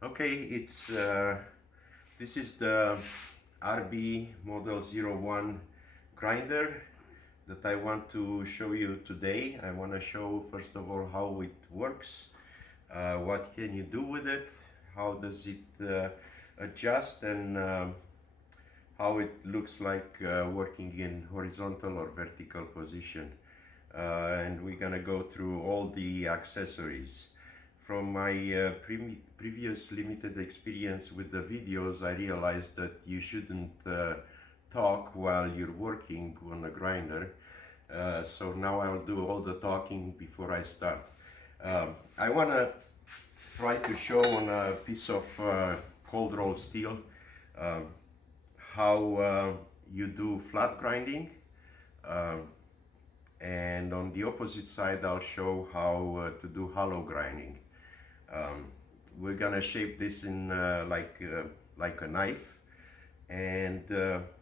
Okay, this is the RB model 01 grinder that I want to show you today. I want to show first of all how it works, what can you do with it, how does it adjust, and how it looks like working in horizontal or vertical position. And we're gonna go through all the accessories. From my previous limited experience with the videos, I realized that you shouldn't talk while you're working on a grinder. So now I'll do all the talking before I start. I want to try to show on a piece of cold rolled steel how you do flat grinding. And on the opposite side I'll show how to do hollow grinding. We're gonna shape this in like a knife, and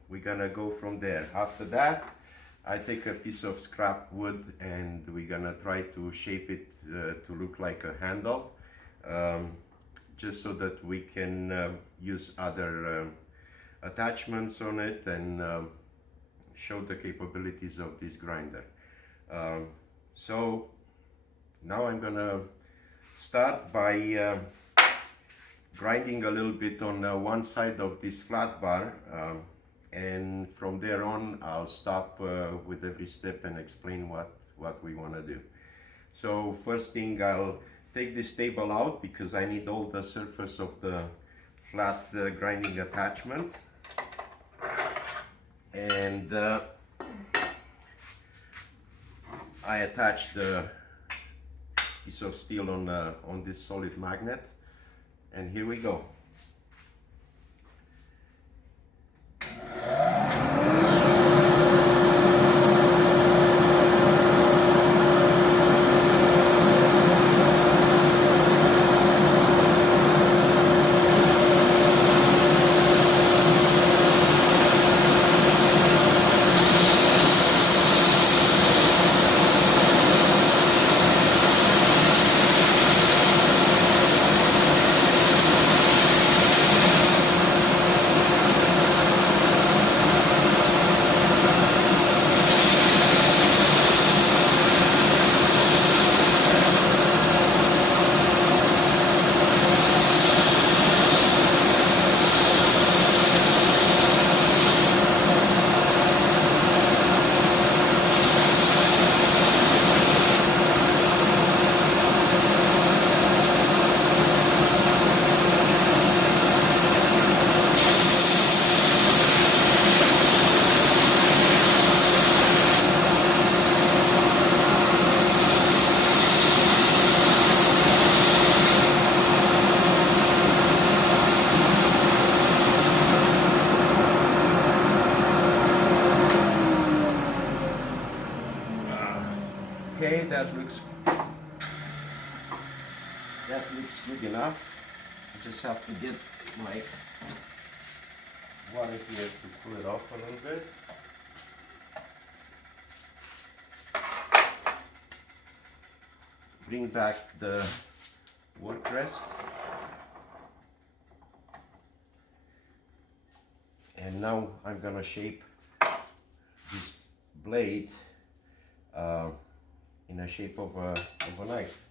we're gonna go from there. After that I take a piece of scrap wood and we're gonna try to shape it to look like a handle, just so that we can use other attachments on it and show the capabilities of this grinder. So now I'm gonna start by grinding a little bit on one side of this flat bar, and from there on I'll stop with every step and explain what we want to do. So first thing, I'll take this table out because I need all the surface of the flat grinding attachment, and I attach the piece of steel on this solid magnet, and here we go. Okay, that looks good enough. I just have to get my water here to cool it off a little bit. Bring back the work rest, and now I'm gonna shape this blade in the shape of a knife.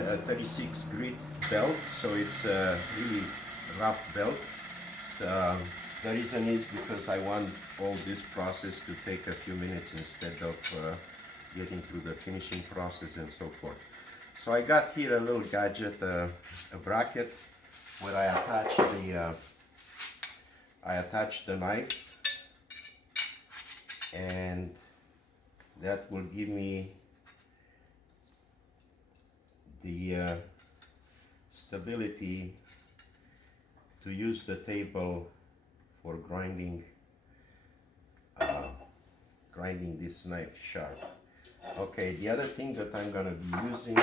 36 grit belt, so it's a really rough belt. The reason is because I want all this process to take a few minutes instead of getting through the finishing process and so forth. So I got here a little gadget, a bracket, where I attach the knife, and that will give me the stability to use the table for grinding this knife sharp. Okay, the other thing that I'm gonna be using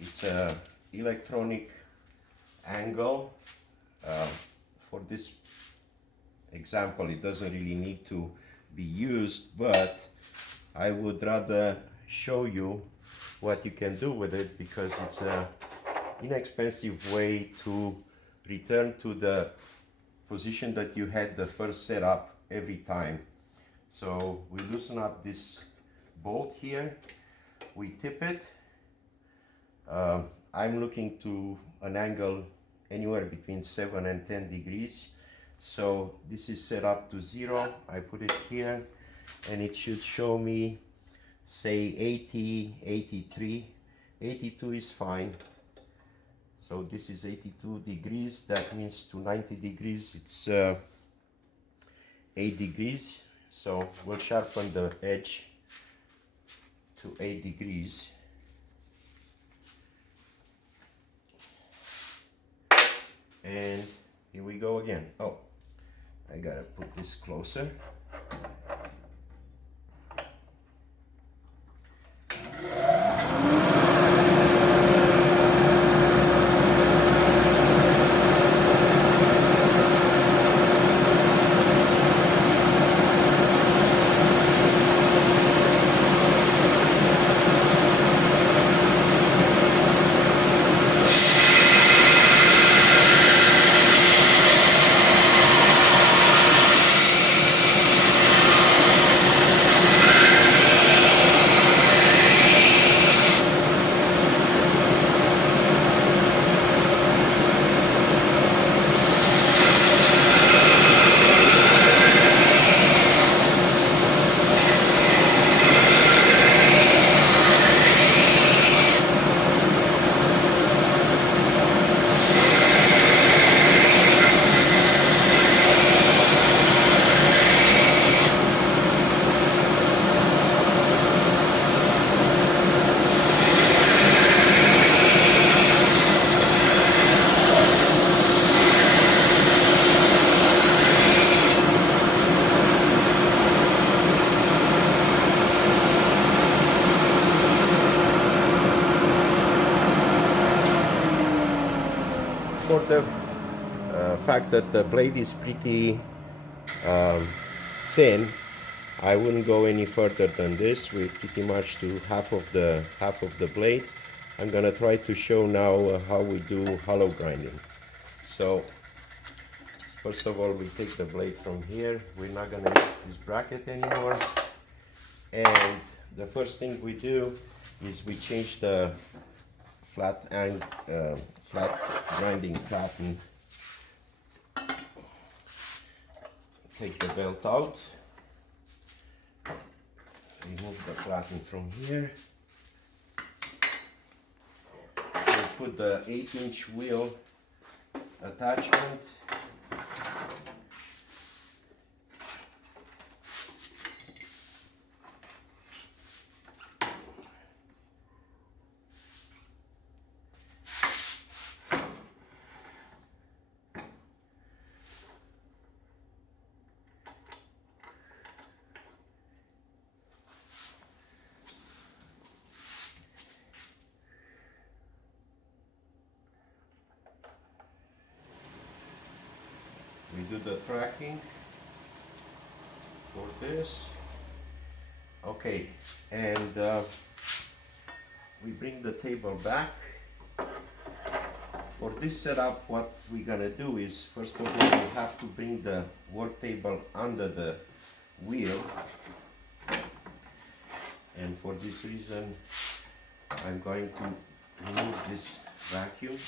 it's a electronic angle. For this example, it doesn't really need to be used, but I would rather show you what you can do with it, because it's an inexpensive way to return to the position that you had the first setup every time. So we loosen up this bolt here, we tip it. I'm looking to an angle anywhere between 7 and 10 degrees. So this is set up to 0. I put it here and it should show me, say, 80, 83, 82 is fine. So this is 82 degrees, that means to 90 degrees it's 8 degrees. So we'll sharpen the edge to 8 degrees. And here we go again. Oh, I gotta put this closer. For the fact that the blade is pretty thin, I wouldn't go any further than this. We're pretty much to half of the blade. I'm gonna try to show now how we do hollow grinding. So first of all, we take the blade from here. We're not gonna use this bracket anymore. And the first thing we do is we change the flat grinding pattern. Take the belt out, remove the platen from here. We put the 8-inch wheel attachment. We do the tracking for this. Okay, and we bring the table back. For this setup, what we're gonna do is, first of all, we have to bring the work table under the wheel, and for this reason I'm going to remove this vacuum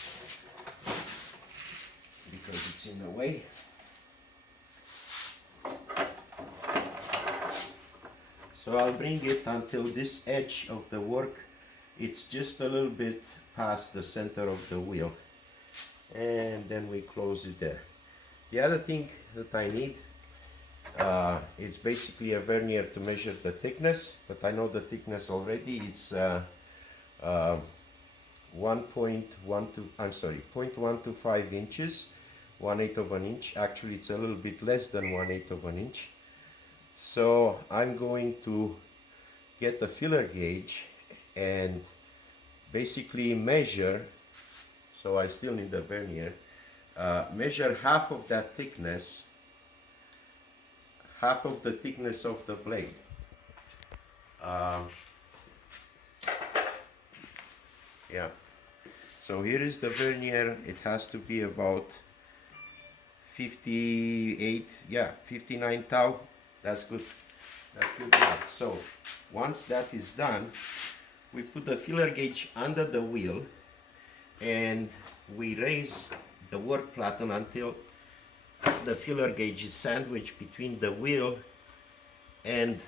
because it's in the way. So I'll bring it until this edge of the work, it's just a little bit past the center of the wheel, and then we close it there. The other thing that I need, it's basically a vernier to measure the thickness, but I know the thickness already. It's 0.125 inches, 1/8 of an inch. Actually, it's a little bit less than 1/8 of an inch. So I'm going to get the filler gauge and basically measure, so I still need the vernier, measure half of that thickness, half of the thickness of the blade. Yeah, so here is the vernier. It has to be about 58, yeah, 59 thou. That's good. That's good enough. So once that is done, we put the filler gauge under the wheel and we raise the work platen until the filler gauge is sandwiched between the wheel and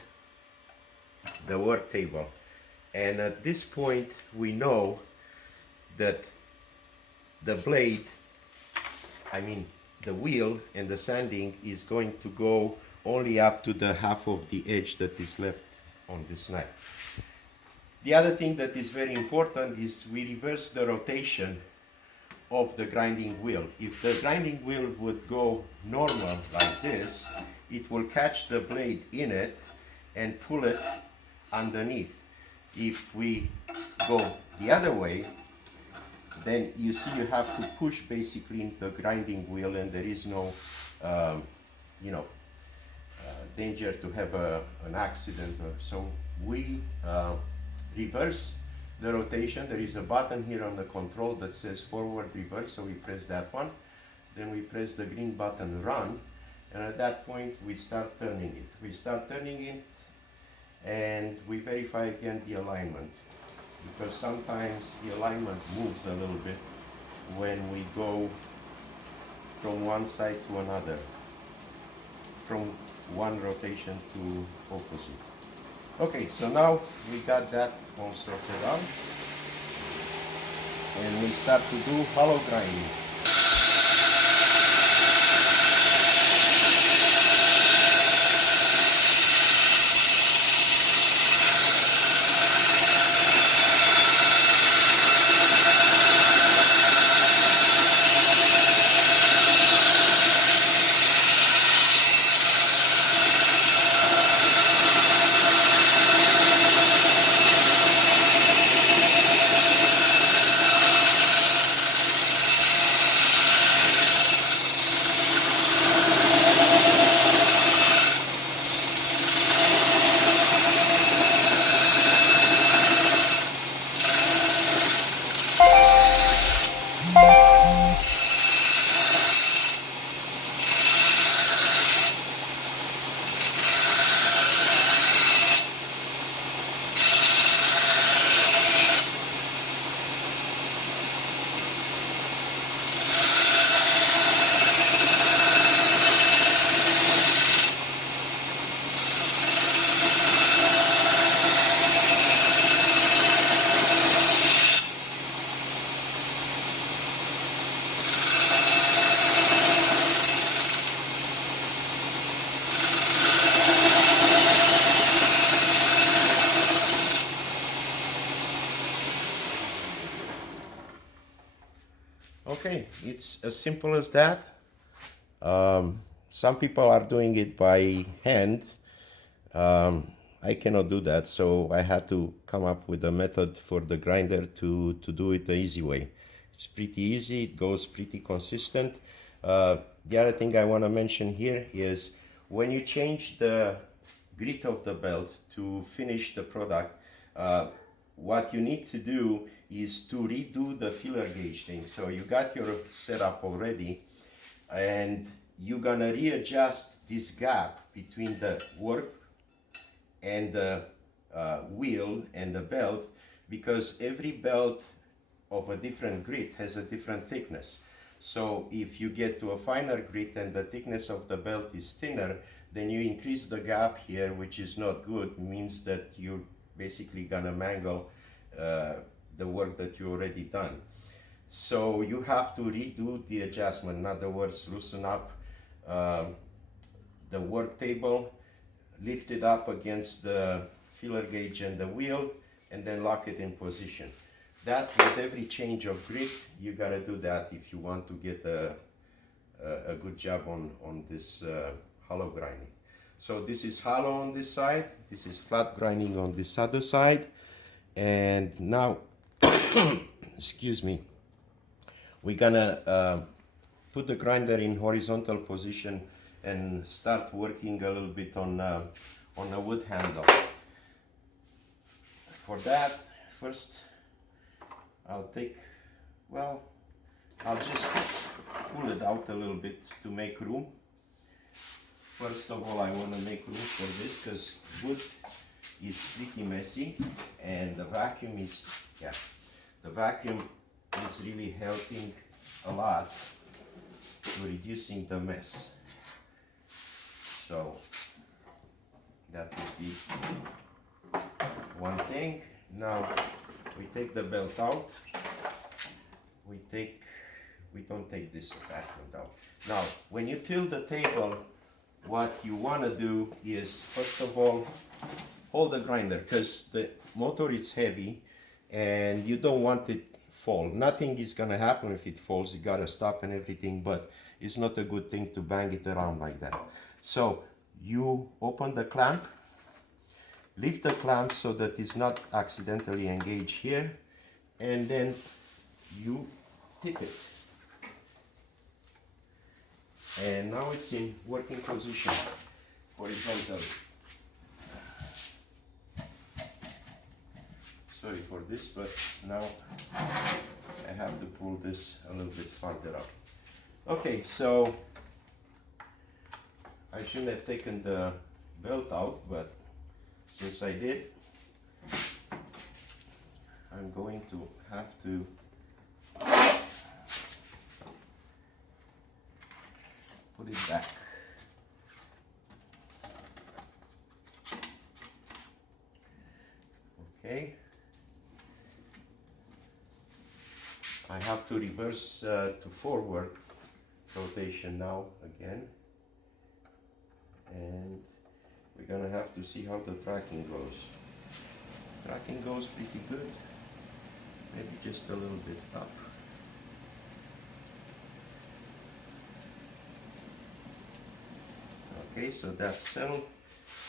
the work table. And at this point we know that the blade, I mean the wheel and the sanding, is going to go only up to the half of the edge that is left on this knife. The other thing that is very important is we reverse the rotation of the grinding wheel. If the grinding wheel would go normal like this, it will catch the blade in it and pull it underneath. If we go the other way, then you see you have to push basically into the grinding wheel, and there is no danger to have an accident. So we reverse the rotation. There is a button here on the control that says forward reverse, so we press that one. Then we press the green button run, and at that point we start turning it. We start turning it and we verify again the alignment, because sometimes the alignment moves a little bit when we go from one side to another, from one rotation to opposite. Okay, so now we got that all sorted out, and we start to do hollow grinding. Okay, it's as simple as that. Some people are doing it by hand. I cannot do that, so I had to come up with a method for the grinder to do it the easy way. It's pretty easy, it goes pretty consistent. The other thing I want to mention here is when you change the grit of the belt to finish the product, what you need to do is to redo the filler gauge thing. So you got your setup already, and you're gonna readjust this gap between the work and the wheel and the belt, because every belt of a different grit has a different thickness. So if you get to a finer grit and the thickness of the belt is thinner, then you increase the gap here, which is not good. It means that you're basically gonna mangle the work that you already done. So you have to redo the adjustment. In other words, loosen up the work table, lift it up against the filler gauge and the wheel, and then lock it in position. That, with every change of grit, you gotta do that if you want to get a good job on this hollow grinding. So this is hollow on this side, this is flat grinding on this other side, and now, excuse me, we're gonna put the grinder in horizontal position and start working a little bit on a wood handle. For that, first I'll just pull it out a little bit to make room. First of all, I want to make room for this because wood is pretty messy, and the vacuum is really helping a lot to reducing the mess. So that would be one thing. Now we take the belt out. We don't take this attachment out. Now, when you fill the table, what you want to do is, first of all, hold the grinder, because the motor is heavy and you don't want it fall. Nothing is gonna happen if it falls. You gotta stop and everything, but it's not a good thing to bang it around like that. So you open the clamp, lift the clamp so that it's not accidentally engaged here, and then you tip it. And now it's in working position, horizontally. Sorry for this, but now I have to pull this a little bit farther up. Okay, so I shouldn't have taken the belt out, but since I did, I'm going to have to put it back. Okay. I have to reverse to forward rotation now again, and we're gonna have to see how the tracking goes. Tracking goes pretty good, maybe just a little bit up. Okay, so that's settled.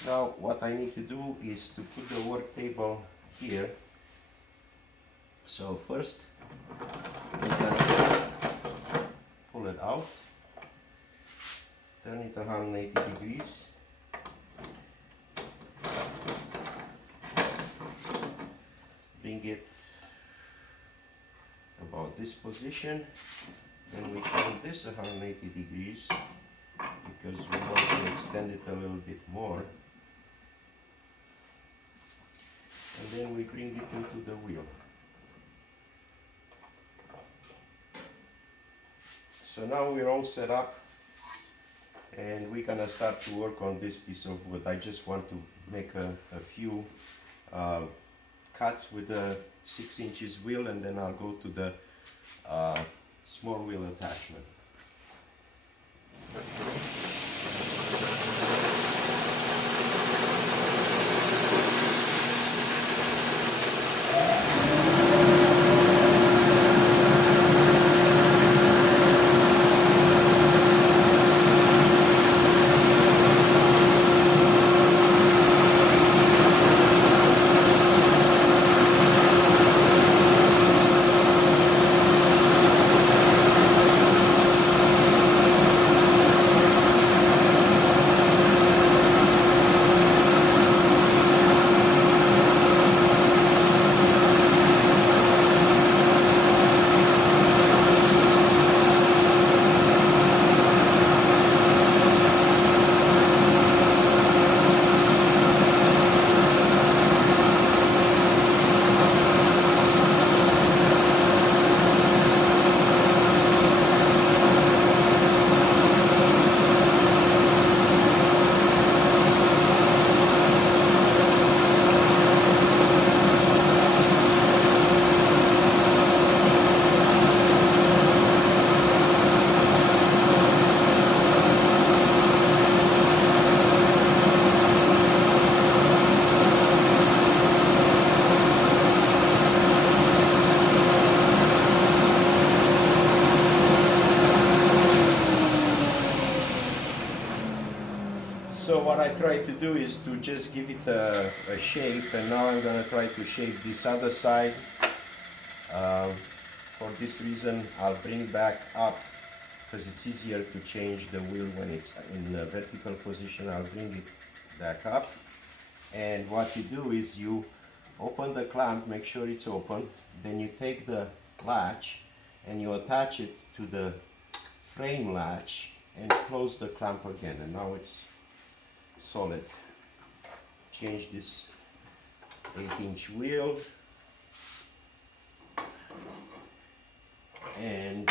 Now what I need to do is to put the work table here. So first we're gonna pull it out, turn it 180 degrees, bring it about this position, then we turn this 180 degrees because we want to extend it a little bit more, and then we bring it into the wheel. So now we're all set up, and we're gonna start to work on this piece of wood. I just want to make a few cuts with the 6 inches wheel, and then I'll go to the small wheel attachment. try to do is to just give it a shape, and now I'm going to try to shape this other side. For this reason I'll bring back up, because it's easier to change the wheel when it's in the vertical position. I'll bring it back up, and what you do is you open the clamp, make sure it's open, then you take the latch and you attach it to the frame latch and close the clamp again, and now it's solid. Change this 8-inch wheel, and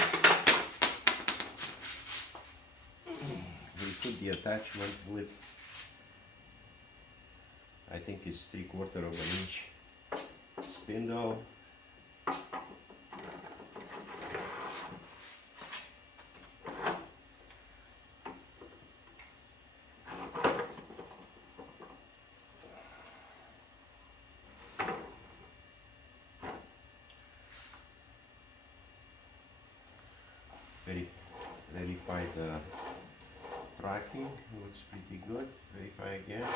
we put the attachment with, I think it's 3/4 of an inch spindle. Verify the tracking, looks pretty good. Verify again.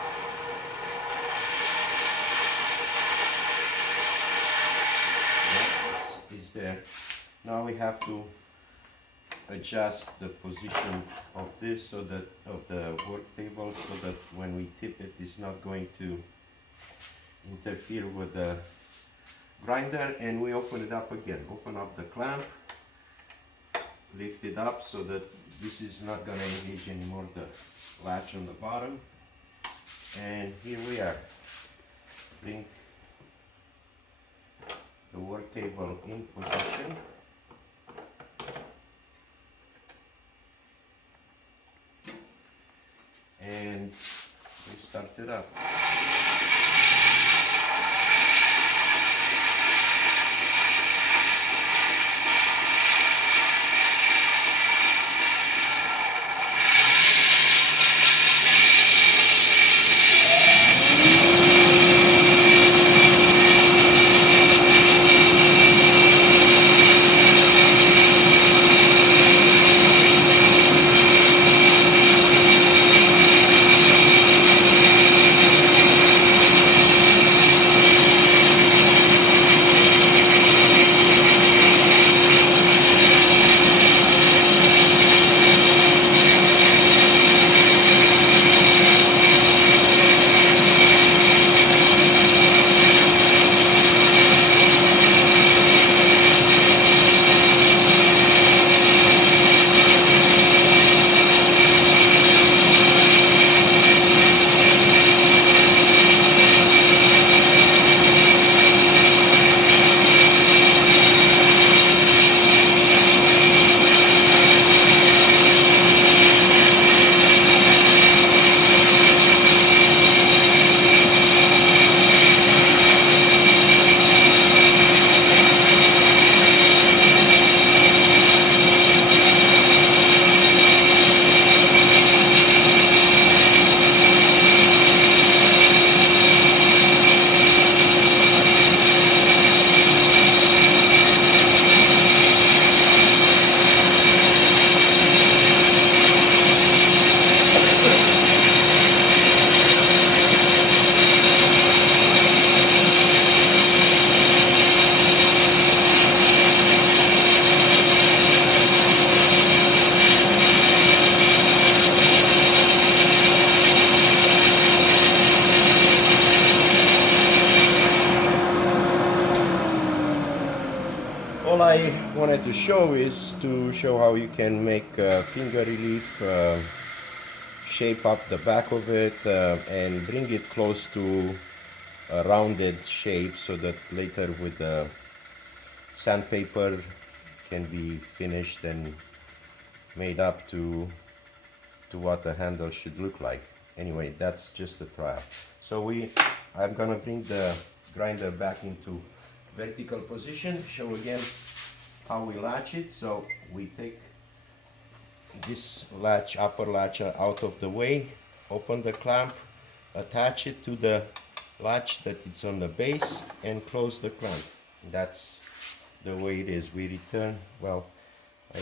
Yeah, it's there. Now we have to adjust the position of this, so that of the work table, so that when we tip it, it's not going to interfere with the grinder. And we open it up again. Open up the clamp, lift it up so that this is not going to engage anymore the latch on the bottom, and here we are. Bring the work table in position, and we start it up. All I wanted to show is to show how you can make finger relief, shape up the back of it, and bring it close to a rounded shape, so that later with the sandpaper can be finished and made up to what the handle should look like. Anyway, that's just a trial. So I'm gonna bring the grinder back into vertical position, show again how we latch it. So we take this latch, upper latch, out of the way, open the clamp, attach it to the latch that is on the base, and close the clamp. That's the way it is. We return, well, I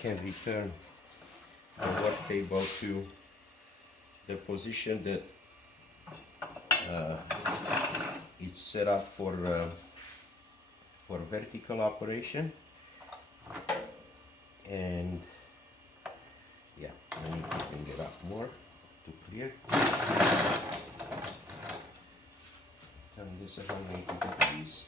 can return the work table to the position that it's set up for vertical operation, and yeah, I need to bring it up more to clear. Turn this 180 degrees.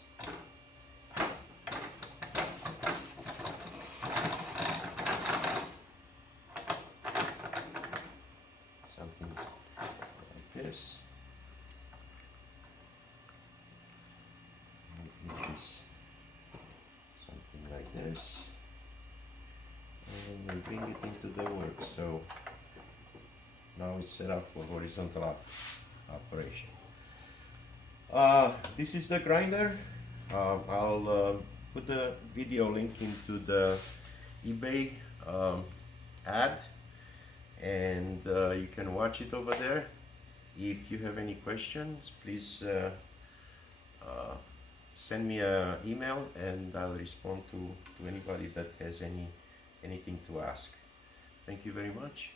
Something like this. This something like this, and we bring it into the work. So now it's set up for horizontal operation. This is the grinder. I'll put the video link into the eBay ad, and you can watch it over there. If you have any questions, please send me an email, and I'll respond to anybody that has anything to ask. Thank you very much.